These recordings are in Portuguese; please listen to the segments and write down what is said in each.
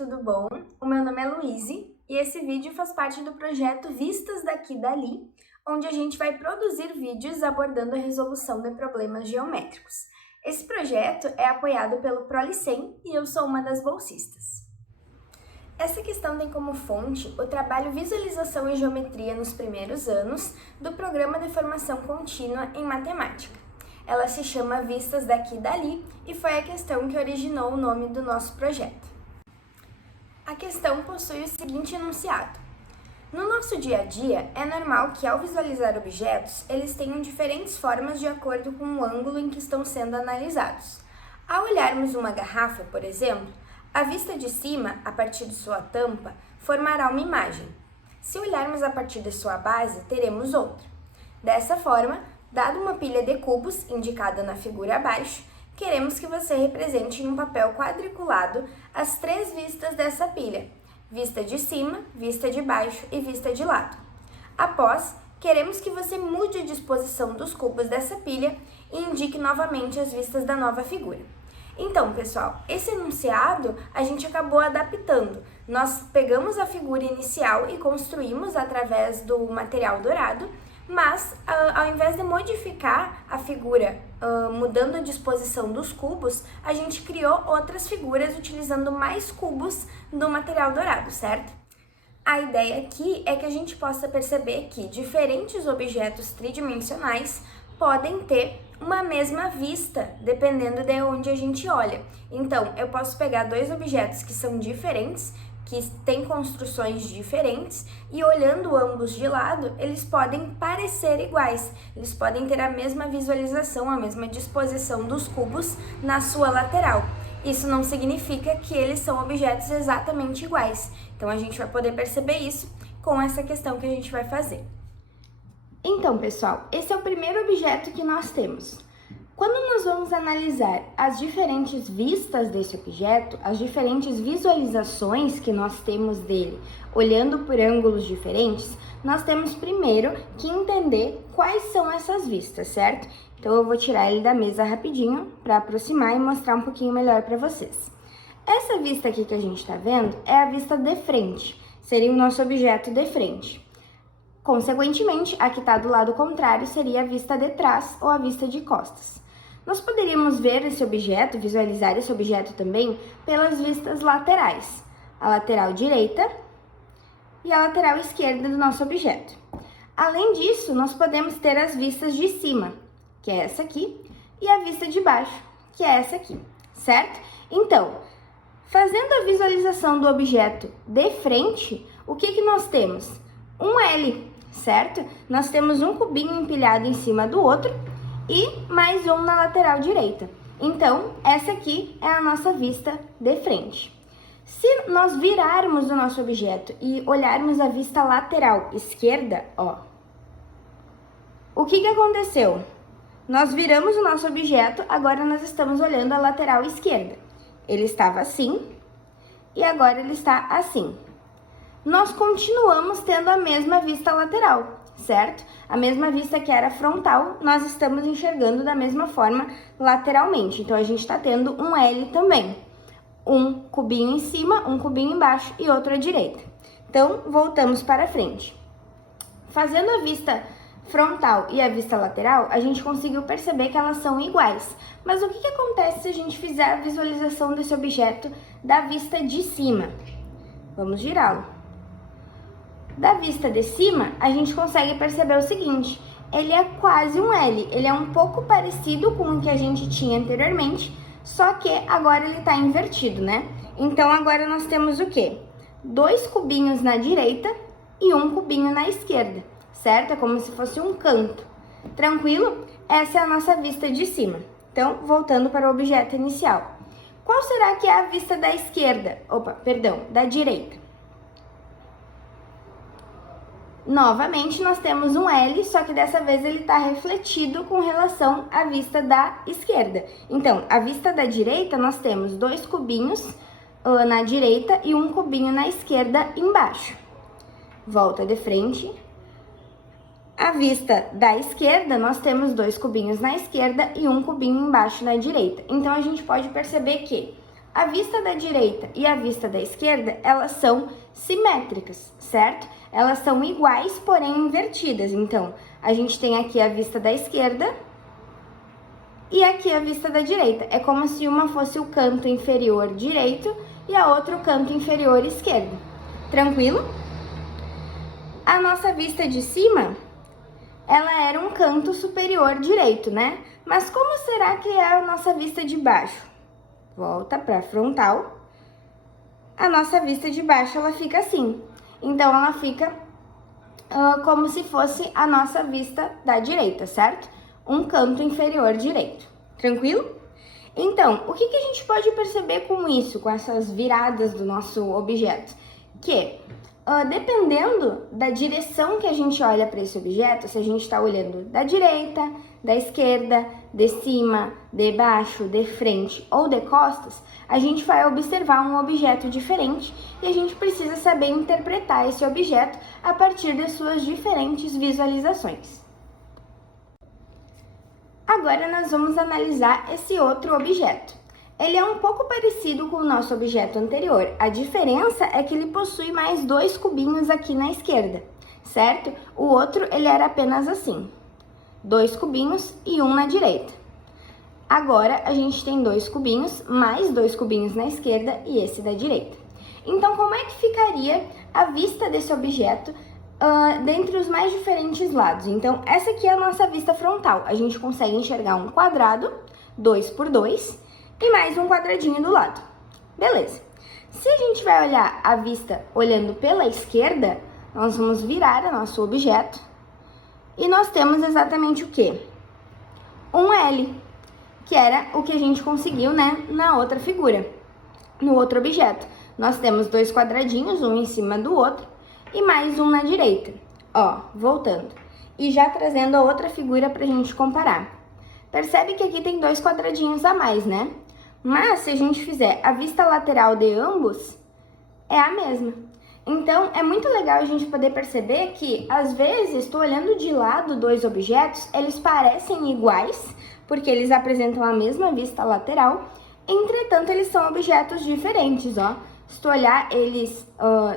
tudo bom? O meu nome é Luíse e esse vídeo faz parte do projeto Vistas Daqui e Dali, onde a gente vai produzir vídeos abordando a resolução de problemas geométricos. Esse projeto é apoiado pelo Prolicem e eu sou uma das bolsistas. Essa questão tem como fonte o trabalho Visualização e Geometria nos primeiros anos do Programa de Formação Contínua em Matemática. Ela se chama Vistas Daqui e Dali e foi a questão que originou o nome do nosso projeto. A questão possui o seguinte enunciado. No nosso dia a dia, é normal que ao visualizar objetos, eles tenham diferentes formas de acordo com o ângulo em que estão sendo analisados. Ao olharmos uma garrafa, por exemplo, a vista de cima, a partir de sua tampa, formará uma imagem. Se olharmos a partir de sua base, teremos outra. Dessa forma, dado uma pilha de cubos, indicada na figura abaixo, queremos que você represente em um papel quadriculado as três vistas dessa pilha: vista de cima, vista de baixo e vista de lado. Após, queremos que você mude a disposição dos cubos dessa pilha e indique novamente as vistas da nova figura. Então, pessoal, esse enunciado a gente acabou adaptando. Nós pegamos a figura inicial e construímos através do material dourado, mas ao invés de modificar a figura mudando a disposição dos cubos, a gente criou outras figuras utilizando mais cubos do material dourado, certo? A ideia aqui é que a gente possa perceber que diferentes objetos tridimensionais podem ter uma mesma vista, dependendo de onde a gente olha. Então, eu posso pegar dois objetos que são diferentes, que têm construções diferentes, e olhando ambos de lado, eles podem parecer iguais. Eles podem ter a mesma visualização, a mesma disposição dos cubos na sua lateral. Isso não significa que eles são objetos exatamente iguais. Então, a gente vai poder perceber isso com essa questão que a gente vai fazer. Então, pessoal, esse é o primeiro objeto que nós temos. Quando nós vamos analisar as diferentes vistas desse objeto, as diferentes visualizações que nós temos dele, olhando por ângulos diferentes, nós temos primeiro que entender quais são essas vistas, certo? Então, eu vou tirar ele da mesa rapidinho para aproximar e mostrar um pouquinho melhor para vocês. Essa vista aqui que a gente está vendo é a vista de frente, seria o nosso objeto de frente. Consequentemente, a que está do lado contrário seria a vista de trás ou a vista de costas. Nós poderíamos ver esse objeto, visualizar esse objeto também pelas vistas laterais, a lateral direita e a lateral esquerda do nosso objeto. Além disso, nós podemos ter as vistas de cima, que é essa aqui, e a vista de baixo, que é essa aqui, certo? Então, fazendo a visualização do objeto de frente, o que nós temos? Um L, certo? Nós temos um cubinho empilhado em cima do outro e mais um na lateral direita. Então, essa aqui é a nossa vista de frente. Se nós virarmos o nosso objeto e olharmos a vista lateral esquerda, ó, o que aconteceu? Nós viramos o nosso objeto, agora nós estamos olhando a lateral esquerda. Ele estava assim e agora ele está assim. Nós continuamos tendo a mesma vista lateral, certo? A mesma vista que era frontal, nós estamos enxergando da mesma forma lateralmente. Então, a gente está tendo um L também. Um cubinho em cima, um cubinho embaixo e outro à direita. Então, voltamos para frente. Fazendo a vista frontal e a vista lateral, a gente conseguiu perceber que elas são iguais. Mas o que acontece se a gente fizer a visualização desse objeto da vista de cima? Vamos girá-lo. Da vista de cima, a gente consegue perceber o seguinte: ele é quase um L, ele é um pouco parecido com o que a gente tinha anteriormente, só que agora ele está invertido, né? Então, agora nós temos o quê? Dois cubinhos na direita e um cubinho na esquerda, certo? É como se fosse um canto. Tranquilo? Essa é a nossa vista de cima. Então, voltando para o objeto inicial. Qual será que é a vista da esquerda? Da direita. Novamente, nós temos um L, só que dessa vez ele está refletido com relação à vista da esquerda. Então, a vista da direita, nós temos dois cubinhos na direita e um cubinho na esquerda embaixo. Volta de frente. A vista da esquerda, nós temos dois cubinhos na esquerda e um cubinho embaixo na direita. Então, a gente pode perceber que A vista da direita e a vista da esquerda, elas são simétricas, certo? Elas são iguais, porém invertidas. Então, a gente tem aqui a vista da esquerda e aqui a vista da direita. É como se uma fosse o canto inferior direito e a outra o canto inferior esquerdo. Tranquilo? A nossa vista de cima, ela era um canto superior direito, né? Mas como será que é a nossa vista de baixo? Volta para frontal. A nossa vista de baixo, ela fica assim. Então, ela fica como se fosse a nossa vista da direita, certo? Um canto inferior direito. Tranquilo? Então, o que a gente pode perceber com isso, com essas viradas do nosso objeto? Que, dependendo da direção que a gente olha para esse objeto, se a gente está olhando da direita, da esquerda, de cima, de baixo, de frente ou de costas, a gente vai observar um objeto diferente e a gente precisa saber interpretar esse objeto a partir das suas diferentes visualizações. Agora nós vamos analisar esse outro objeto. Ele é um pouco parecido com o nosso objeto anterior. A diferença é que ele possui mais 2 cubinhos aqui na esquerda, certo? O outro, ele era apenas assim, 2 cubinhos e um na direita. Agora, a gente tem 2 cubinhos, mais 2 cubinhos na esquerda e esse da direita. Então, como é que ficaria a vista desse objeto dentre os mais diferentes lados? Então, essa aqui é a nossa vista frontal. A gente consegue enxergar um quadrado, 2 por 2, e mais um quadradinho do lado. Beleza. Se a gente vai olhar a vista olhando pela esquerda, nós vamos virar o nosso objeto e nós temos exatamente o quê? Um L, que era o que a gente conseguiu, né, na outra figura, no outro objeto. Nós temos 2 quadradinhos, um em cima do outro, e mais um na direita. Ó, voltando. E já trazendo a outra figura pra gente comparar. Percebe que aqui tem 2 quadradinhos a mais, né? Mas, se a gente fizer a vista lateral de ambos, é a mesma. Então, é muito legal a gente poder perceber que, às vezes, estou olhando de lado 2 objetos, eles parecem iguais, porque eles apresentam a mesma vista lateral, entretanto, eles são objetos diferentes, ó. Se tu olhar eles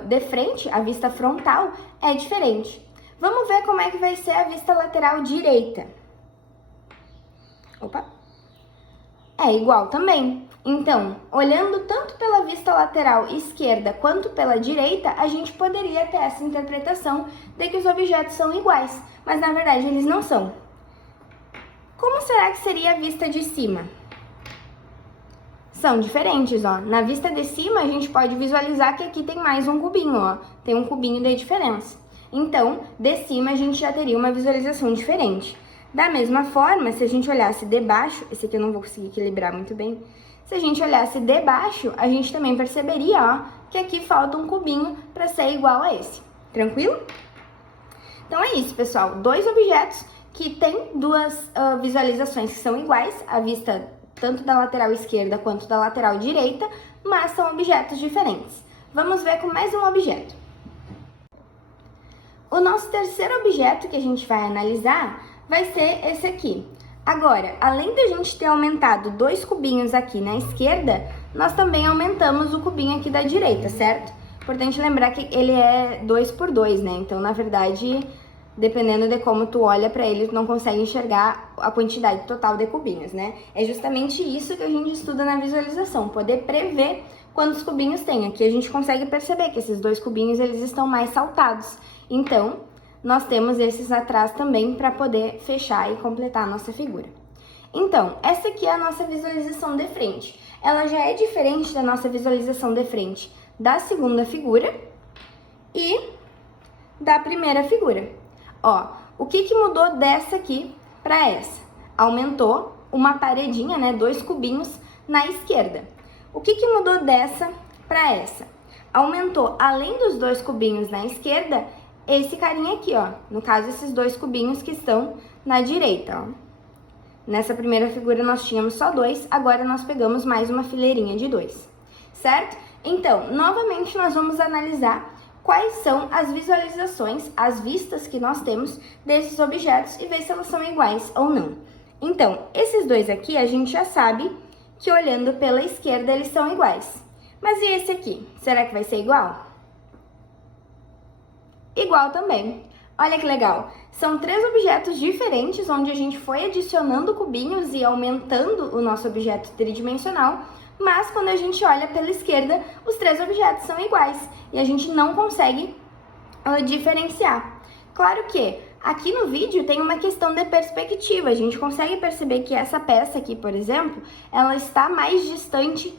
de frente, a vista frontal é diferente. Vamos ver como é que vai ser a vista lateral direita. Opa! É igual também. Então, olhando tanto pela vista lateral esquerda quanto pela direita, a gente poderia ter essa interpretação de que os objetos são iguais, mas na verdade eles não são. Como será que seria a vista de cima? São diferentes, ó. Na vista de cima, a gente pode visualizar que aqui tem mais um cubinho, ó. Tem um cubinho de diferença. Então, de cima, a gente já teria uma visualização diferente. Da mesma forma, se a gente olhasse de baixo, esse aqui eu não vou conseguir equilibrar muito bem. Se a gente olhasse de baixo, a gente também perceberia, ó, que aqui falta um cubinho para ser igual a esse. Tranquilo? Então é isso, pessoal. 2 objetos que têm 2 visualizações que são iguais, a vista tanto da lateral esquerda quanto da lateral direita, mas são objetos diferentes. Vamos ver com mais um objeto. O nosso terceiro objeto que a gente vai analisar vai ser esse aqui. Agora, além da gente ter aumentado 2 cubinhos aqui na esquerda, nós também aumentamos o cubinho aqui da direita, certo? Importante lembrar que ele é 2 por 2, né? Então, na verdade, dependendo de como tu olha para ele, tu não consegue enxergar a quantidade total de cubinhos, né? É justamente isso que a gente estuda na visualização, poder prever quantos cubinhos tem. Aqui a gente consegue perceber que esses 2 cubinhos, eles estão mais saltados. Então, nós temos esses atrás também para poder fechar e completar a nossa figura. Então, essa aqui é a nossa visualização de frente. Ela já é diferente da nossa visualização de frente da segunda figura e da primeira figura. Ó, o que mudou dessa aqui para essa? Aumentou uma paredinha, né, 2 cubinhos na esquerda. O que mudou dessa para essa? Aumentou, além dos 2 cubinhos na esquerda, esse carinha aqui, ó. No caso, esses 2 cubinhos que estão na direita, ó. Nessa primeira figura nós tínhamos só 2, agora nós pegamos mais uma fileirinha de 2, certo? Então, novamente nós vamos analisar quais são as visualizações, as vistas que nós temos desses objetos e ver se elas são iguais ou não. Então, esses 2 aqui a gente já sabe que olhando pela esquerda eles são iguais. Mas e esse aqui? Será que vai ser igual? Igual também. Olha que legal! São 3 objetos diferentes onde a gente foi adicionando cubinhos e aumentando o nosso objeto tridimensional, mas quando a gente olha pela esquerda, os 3 objetos são iguais e a gente não consegue diferenciar. Claro que aqui no vídeo tem uma questão de perspectiva, a gente consegue perceber que essa peça aqui, por exemplo, ela está mais distante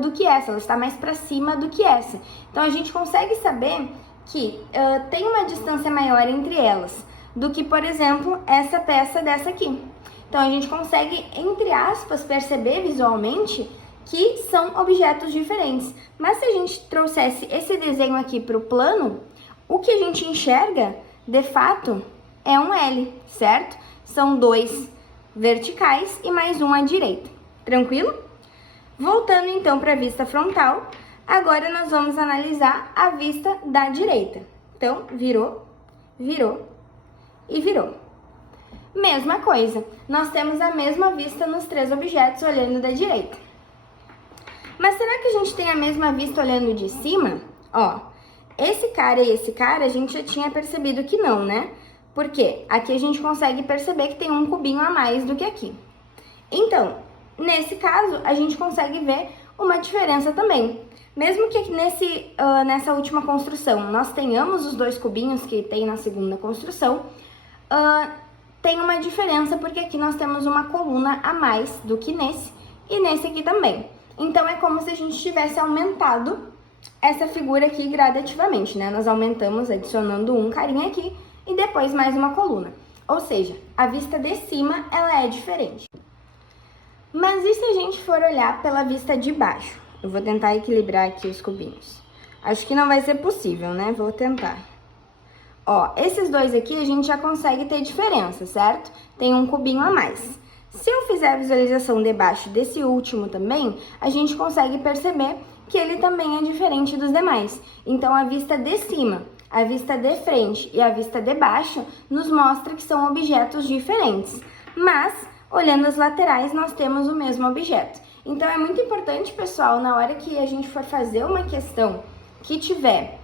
do que essa, ela está mais para cima do que essa. Então a gente consegue saber que tem uma distância maior entre elas do que, por exemplo, essa peça dessa aqui. Então a gente consegue, entre aspas, perceber visualmente que são objetos diferentes. Mas se a gente trouxesse esse desenho aqui para o plano, o que a gente enxerga, de fato, é um L, certo? São 2 verticais e mais um à direita. Tranquilo? Voltando então para a vista frontal, agora nós vamos analisar a vista da direita. Então, virou, virou e virou. Mesma coisa, nós temos a mesma vista nos 3 objetos olhando da direita. Mas será que a gente tem a mesma vista olhando de cima? Ó, esse cara e esse cara a gente já tinha percebido que não, né? Porque aqui a gente consegue perceber que tem um cubinho a mais do que aqui. Então, nesse caso, a gente consegue ver uma diferença também. Mesmo que nessa última construção nós tenhamos os 2 cubinhos que tem na segunda construção, tem uma diferença porque aqui nós temos uma coluna a mais do que nesse e nesse aqui também. Então, é como se a gente tivesse aumentado essa figura aqui gradativamente, né? Nós aumentamos adicionando um carinha aqui e depois mais uma coluna. Ou seja, a vista de cima, ela é diferente. Mas e se a gente for olhar pela vista de baixo? Eu vou tentar equilibrar aqui os cubinhos. Acho que não vai ser possível, né? Vou tentar. Ó, esses 2 aqui a gente já consegue ter diferença, certo? Tem um cubinho a mais. Se eu fizer a visualização de baixo desse último também, a gente consegue perceber que ele também é diferente dos demais. Então, a vista de cima, a vista de frente e a vista de baixo nos mostra que são objetos diferentes. Mas, olhando as laterais, nós temos o mesmo objeto. Então, é muito importante, pessoal, na hora que a gente for fazer uma questão que tiver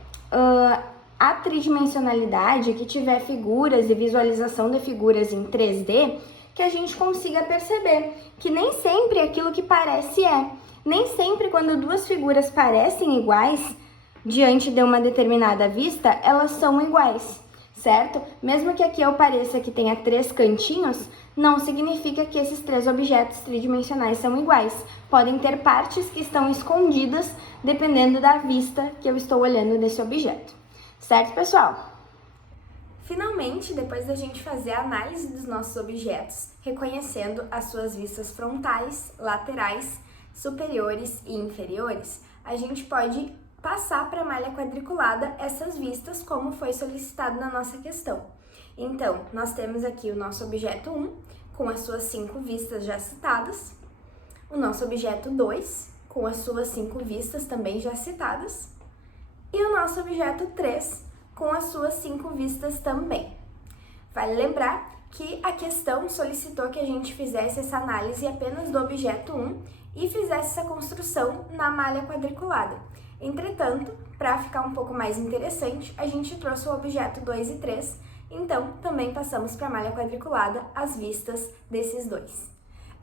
a tridimensionalidade, que tiver figuras e visualização de figuras em 3D, que a gente consiga perceber que nem sempre aquilo que parece é. Nem sempre quando 2 figuras parecem iguais, diante de uma determinada vista, elas são iguais, certo? Mesmo que aqui eu pareça que tenha 3 cantinhos, não significa que esses 3 objetos tridimensionais são iguais. Podem ter partes que estão escondidas, dependendo da vista que eu estou olhando nesse objeto. Certo, pessoal? Finalmente, depois da gente fazer a análise dos nossos objetos, reconhecendo as suas vistas frontais, laterais, superiores e inferiores, a gente pode passar para a malha quadriculada essas vistas como foi solicitado na nossa questão. Então, nós temos aqui o nosso objeto 1, com as suas 5 vistas já citadas, o nosso objeto 2, com as suas 5 vistas também já citadas, e o nosso objeto 3, com as suas 5 vistas também. Vale lembrar que a questão solicitou que a gente fizesse essa análise apenas do objeto 1 e fizesse essa construção na malha quadriculada. Entretanto, para ficar um pouco mais interessante, a gente trouxe o objeto 2 e 3, então também passamos para a malha quadriculada as vistas desses 2.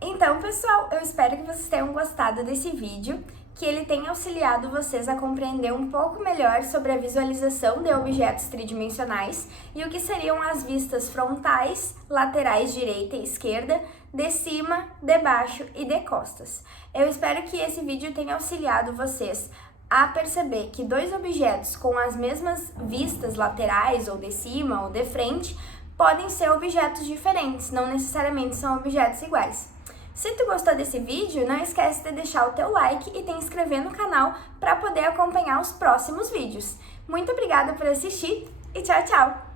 Então, pessoal, eu espero que vocês tenham gostado desse vídeo, que ele tenha auxiliado vocês a compreender um pouco melhor sobre a visualização de objetos tridimensionais e o que seriam as vistas frontais, laterais direita e esquerda, de cima, de baixo e de costas. Eu espero que esse vídeo tenha auxiliado vocês a perceber que 2 objetos com as mesmas vistas laterais ou de cima ou de frente podem ser objetos diferentes, não necessariamente são objetos iguais. Se tu gostou desse vídeo, não esquece de deixar o teu like e te inscrever no canal para poder acompanhar os próximos vídeos. Muito obrigada por assistir e tchau, tchau!